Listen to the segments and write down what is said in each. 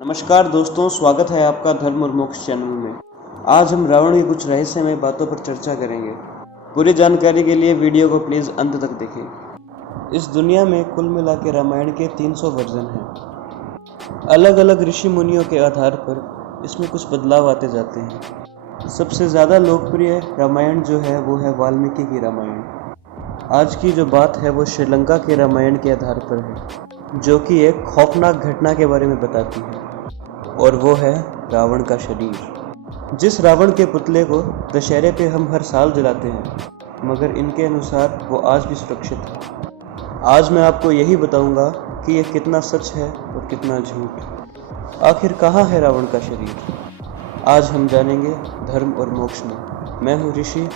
नमस्कार दोस्तों, स्वागत है आपका धर्म और मोक्ष चैनल में। आज हम रावण की कुछ रहस्यमय बातों पर चर्चा करेंगे। पूरी जानकारी के लिए वीडियो को प्लीज़ अंत तक देखें। इस दुनिया में कुल मिला के रामायण के 300 वर्जन हैं। अलग अलग ऋषि मुनियों के आधार पर इसमें कुछ बदलाव आते जाते हैं। सबसे ज़्यादा लोकप्रिय रामायण जो है वो है वाल्मीकि की रामायण। आज की जो बात है वो श्रीलंका के रामायण के आधार पर है, जो कि एक खौफनाक घटना के बारे में बताती है, और वो है रावण का शरीर। जिस रावण के पुतले को दशहरे पे हम हर साल जलाते हैं, मगर इनके अनुसार वो आज भी सुरक्षित है। आज मैं आपको यही बताऊंगा कि ये कितना सच है और कितना झूठ। आखिर कहाँ है रावण का शरीर? आज हम जानेंगे धर्म और मोक्ष में। मैं हूँ ऋषि।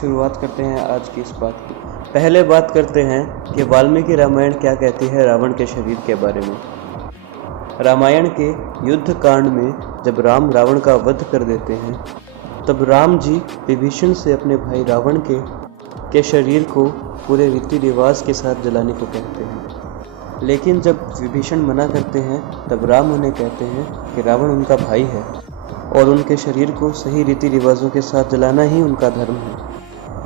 शुरुआत करते हैं आज की इस बात की। पहले बात करते हैं कि वाल्मीकि रामायण क्या कहती है रावण के शरीर के बारे में। रामायण के युद्ध कांड में जब राम रावण का वध कर देते हैं, तब राम जी विभीषण से अपने भाई रावण के शरीर को पूरे रीति रिवाज के साथ जलाने को कहते हैं। लेकिन जब विभीषण मना करते हैं, तब राम उन्हें कहते हैं कि रावण उनका भाई है और उनके शरीर को सही रीति रिवाजों के साथ जलाना ही उनका धर्म है।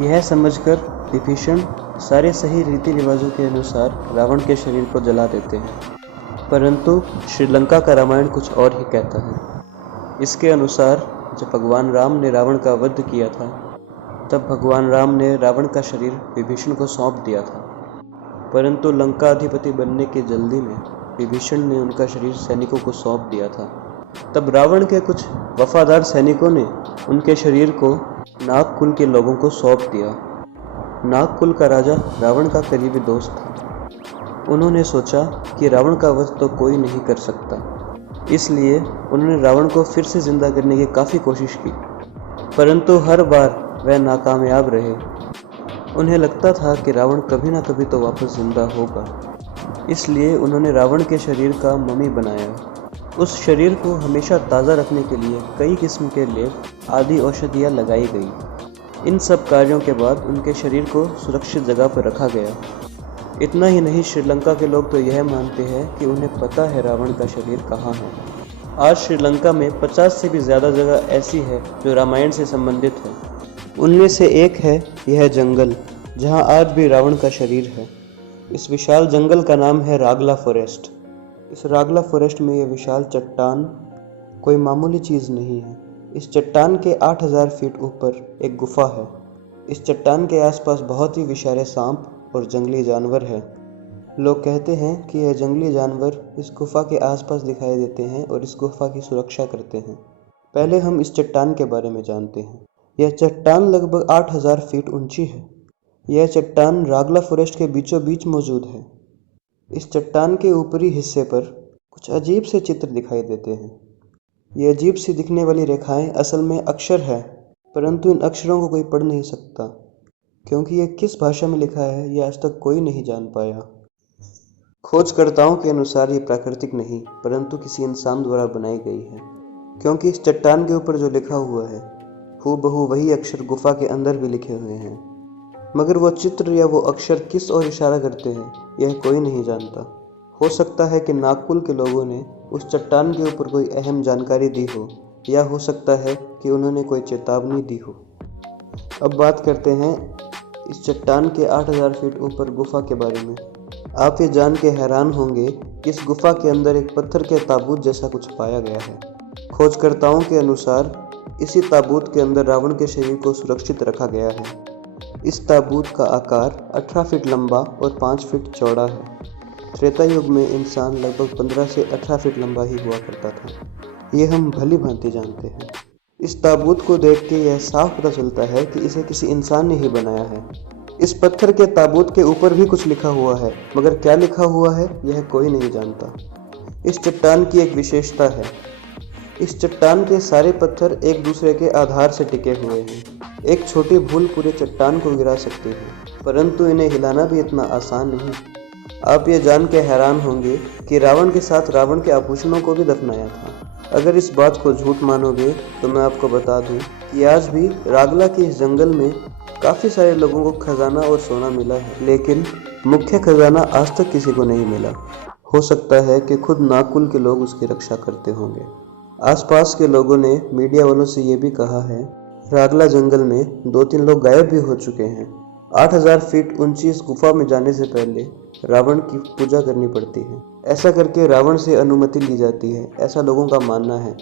यह समझकर विभीषण सारे सही रीति रिवाजों के अनुसार रावण के शरीर को जला देते हैं। परंतु श्रीलंका का रामायण कुछ और ही कहता है। इसके अनुसार जब भगवान राम ने रावण का वध किया था, तब भगवान राम ने रावण का शरीर विभीषण को सौंप दिया था। परंतु लंका अधिपति बनने की जल्दी में विभीषण ने उनका शरीर सैनिकों को सौंप दिया था। तब रावण के कुछ वफादार सैनिकों ने उनके शरीर को नागकुल के लोगों को सौंप दिया। नागकुल का राजा रावण का करीबी दोस्त था। उन्होंने सोचा कि रावण का वध तो कोई नहीं कर सकता, इसलिए उन्होंने रावण को फिर से जिंदा करने की काफ़ी कोशिश की, परंतु हर बार वह नाकामयाब रहे। उन्हें लगता था कि रावण कभी ना कभी तो वापस जिंदा होगा, इसलिए उन्होंने रावण के शरीर का ममी बनाया। उस शरीर को हमेशा ताज़ा रखने के लिए कई किस्म के लेप आदि औषधियाँ लगाई गई। इन सब कार्यों के बाद उनके शरीर को सुरक्षित जगह पर रखा गया। इतना ही नहीं, श्रीलंका के लोग तो यह मानते हैं कि उन्हें पता है रावण का शरीर कहाँ है। आज श्रीलंका में 50 से भी ज़्यादा जगह ऐसी है जो रामायण से संबंधित है। उनमें से एक है यह जंगल, जहाँ आज भी रावण का शरीर है। इस विशाल जंगल का नाम है रागला फॉरेस्ट। इस रागला फॉरेस्ट में यह विशाल चट्टान कोई मामूली चीज़ नहीं है। इस चट्टान के 8000 फीट ऊपर एक गुफा है। इस चट्टान के आसपास बहुत ही विषैले सांप और जंगली जानवर हैं। लोग कहते हैं कि यह जंगली जानवर इस गुफा के आसपास दिखाई देते हैं और इस गुफा की सुरक्षा करते हैं। पहले हम इस चट्टान के बारे में जानते हैं। यह चट्टान लगभग 8000 फीट ऊंची है। यह चट्टान रागला फॉरेस्ट के बीचों बीच मौजूद है। इस चट्टान के ऊपरी हिस्से पर कुछ अजीब से चित्र दिखाई देते हैं। ये अजीब सी दिखने वाली रेखाएं असल में अक्षर है, परंतु इन अक्षरों को कोई पढ़ नहीं सकता, क्योंकि ये किस भाषा में लिखा है ये आज तक कोई नहीं जान पाया। खोजकर्ताओं के अनुसार ये प्राकृतिक नहीं, परंतु किसी इंसान द्वारा बनाई गई है, क्योंकि इस चट्टान के ऊपर जो लिखा हुआ है हूबहू वही अक्षर गुफा के अंदर भी लिखे हुए हैं। मगर वो चित्र या वो अक्षर किस ओर इशारा करते हैं यह कोई नहीं जानता। हो सकता है कि नागकुल के लोगों ने उस चट्टान के ऊपर कोई अहम जानकारी दी हो, या हो सकता है कि उन्होंने कोई चेतावनी दी हो। अब बात करते हैं इस चट्टान के 8000 फीट ऊपर गुफा के बारे में। आप ये जान के हैरान होंगे कि इस गुफा के अंदर एक पत्थर के ताबूत जैसा कुछ पाया गया है। खोजकर्ताओं के अनुसार इसी ताबूत के अंदर रावण के शरीर को सुरक्षित रखा गया है। इस ताबूत का आकार 18 फीट लंबा और 5 फीट चौड़ा है। त्रेता युग में इंसान लगभग 15 से 18 फीट लंबा ही हुआ करता था। ये हम भली भांति जानते हैं। इस ताबूत को देख के यह साफ पता चलता है कि इसे किसी इंसान ने ही बनाया है। इस पत्थर के ताबूत के ऊपर भी कुछ लिखा हुआ है, मगर क्या लिखा हुआ है यह कोई नहीं जानता। इस चट्टान की एक विशेषता है, इस चट्टान के सारे पत्थर एक दूसरे के आधार से टिके हुए हैं। एक छोटी भूल पूरे चट्टान को गिरा सकती है, परंतु इन्हें हिलाना भी इतना आसान नहीं। आप ये जान के हैरान होंगे कि रावण के साथ रावण के आभूषणों को भी दफनाया था। अगर इस बात को झूठ मानोगे तो मैं आपको बता दूं कि आज भी रागला के इस जंगल में काफ़ी सारे लोगों को खजाना और सोना मिला है, लेकिन मुख्य खजाना आज तक किसी को नहीं मिला। हो सकता है कि खुद नागकुल के लोग उसकी रक्षा करते होंगे। आसपास के लोगों ने मीडिया वालों से ये भी कहा है, रागला जंगल में 2-3 लोग गायब भी हो चुके हैं। 8000 फीट ऊंची इस गुफा में जाने से पहले रावण की पूजा करनी पड़ती है। ऐसा करके रावण से अनुमति ली जाती है, ऐसा लोगों का मानना है।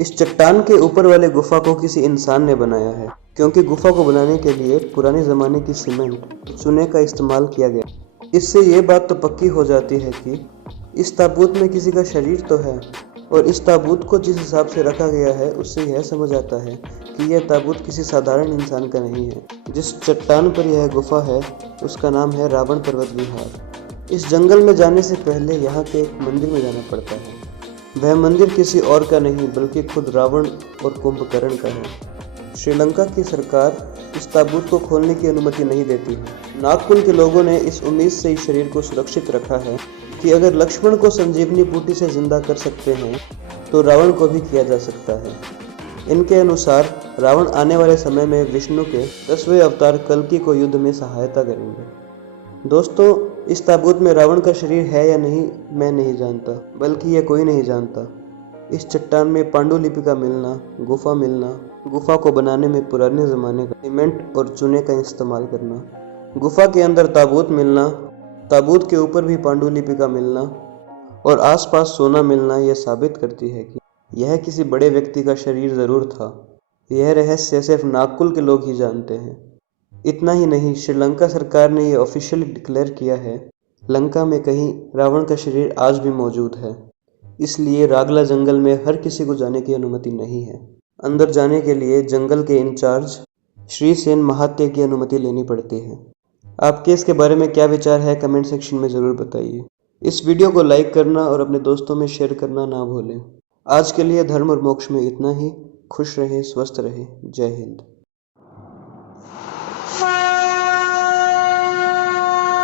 इस चट्टान के ऊपर वाले गुफा को किसी इंसान ने बनाया है, क्योंकि गुफा को बनाने के लिए पुराने ज़माने की सीमेंट चूने का इस्तेमाल किया गया। इससे ये बात तो पक्की हो जाती है कि इस ताबूत में किसी का शरीर तो है, और इस ताबूत को जिस हिसाब से रखा गया है उससे यह समझ आता है कि यह ताबूत किसी साधारण इंसान का नहीं है। जिस चट्टान पर यह गुफा है उसका नाम है रावण पर्वत विहार। इस जंगल में जाने से पहले यहाँ के एक मंदिर में जाना पड़ता है। वह मंदिर किसी और का नहीं बल्कि खुद रावण और कुंभकर्ण का है। श्रीलंका की सरकार इस ताबूत को खोलने की अनुमति नहीं देती है। नागकुल के लोगों ने इस उम्मीद से इस शरीर को सुरक्षित रखा है कि अगर लक्ष्मण को संजीवनी बूटी से जिंदा कर सकते हैं तो रावण को भी किया जा सकता है। इनके अनुसार रावण आने वाले समय में विष्णु के 10वें अवतार कल्कि को युद्ध में सहायता करेंगे। दोस्तों, इस ताबूत में रावण का शरीर है या नहीं मैं नहीं जानता, बल्कि यह कोई नहीं जानता। इस चट्टान में पांडुलिपि का मिलना, गुफा को बनाने में पुराने ज़माने का सीमेंट और चूने का इस्तेमाल करना, गुफा के अंदर ताबूत मिलना, ताबूत के ऊपर भी पांडुलिपि का मिलना और आसपास सोना मिलना यह साबित करती है कि यह किसी बड़े व्यक्ति का शरीर ज़रूर था। यह रहस्य सिर्फ नागकुल के लोग ही जानते हैं। इतना ही नहीं, श्रीलंका सरकार ने यह ऑफिशियली डिक्लेयर किया है, लंका में कहीं रावण का शरीर आज भी मौजूद है। इसलिए रागला जंगल में हर किसी को जाने की अनुमति नहीं है। अंदर जाने के लिए जंगल के इंचार्ज श्री सेन महात्य की अनुमति लेनी पड़ती है। आपके इसके बारे में क्या विचार है, कमेंट सेक्शन में ज़रूर बताइए। इस वीडियो को लाइक करना और अपने दोस्तों में शेयर करना ना भूलें। आज के लिए धर्म और मोक्ष में इतना ही। खुश रहें, स्वस्थ रहें। जय हिंद।